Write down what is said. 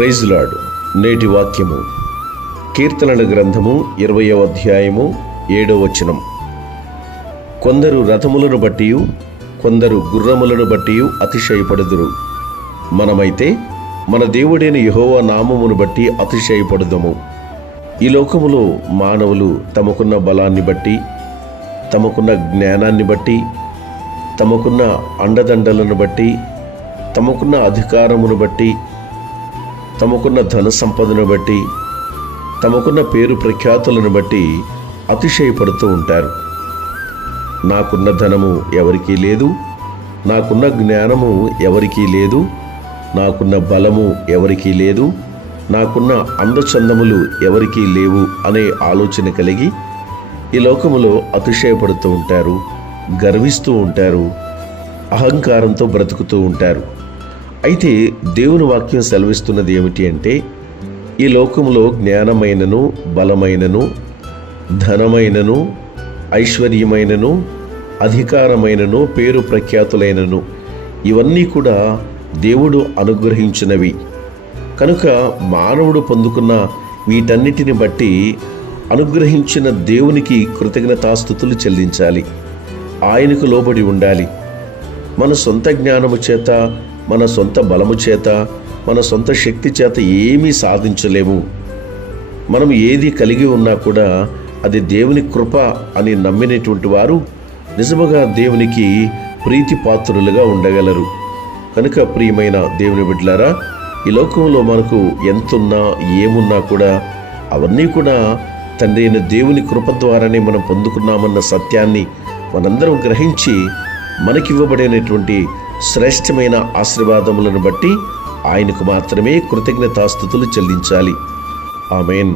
Praise lord. నేటి వాక్యము కీర్తనల గ్రంథము 20వ అధ్యాయము 7వ వచనం. కొందరు రథములను బట్టి కొందరు గుర్రములను బట్టి అతిశయపడుదురు, మనమైతే మన దేవుడైన యెహోవా నామమును బట్టి అతిశయపడుదము. ఈ లోకములో మానవులు తమకున్న బలాన్ని బట్టి, తమకున్న జ్ఞానాన్ని బట్టి, తమకున్న అండదండలను బట్టి, తమకున్న అధికారమును బట్టి, తమకున్న ధన సంపదను బట్టి, తమకున్న పేరు ప్రఖ్యాతులను బట్టి అతిశయపడుతూ ఉంటారు. నాకున్న ధనము ఎవరికీ లేదు, నాకున్న జ్ఞానము ఎవరికీ లేదు, నాకున్న బలము ఎవరికీ లేదు, నాకున్న అందచందములు ఎవరికీ లేవు అనే ఆలోచన కలిగి ఈ లోకములో అతిశయపడుతూ ఉంటారు, గర్విస్తూ ఉంటారు, అహంకారంతో బ్రతుకుతూ ఉంటారు. అయితే దేవుని వాక్యం సెలవిస్తున్నది ఏమిటి అంటే, ఈ లోకములో జ్ఞానమైనను, బలమైనను, ధనమైనను, ఐశ్వర్యమైనను, అధికారమైనను, పేరు ప్రఖ్యాతులైనను ఇవన్నీ కూడా దేవుడు అనుగ్రహించినవి. కనుక మానవుడు పొందుకున్న వీటన్నిటిని బట్టి అనుగ్రహించిన దేవునికి కృతజ్ఞతాస్తుతులు చెల్లించాలి, ఆయనకు లోబడి ఉండాలి. మన సొంత జ్ఞానము చేత, మన సొంత బలము చేత, మన సొంత శక్తి చేత ఏమీ సాధించలేము. మనం ఏది కలిగి ఉన్నా కూడా అది దేవుని కృప అని నమ్మినటువంటి వారు నిజముగా దేవునికి ప్రీతి పాత్రులుగా ఉండగలరు. కనుక ప్రియమైన దేవుని బిడ్డలారా, ఈ లోకంలో మనకు ఎంతున్నా ఏమున్నా కూడా అవన్నీ కూడా తండ్రి అయిన దేవుని కృప ద్వారానే మనం పొందుకున్నామన్న సత్యాన్ని మనందరం గ్రహించి మనకివ్వబడినటువంటి శ్రేష్టమైన ఆశీర్వాదములను బట్టి ఆయనకు మాత్రమే కృతజ్ఞతాస్తుతులు చెల్లించాలి. ఆమేన్.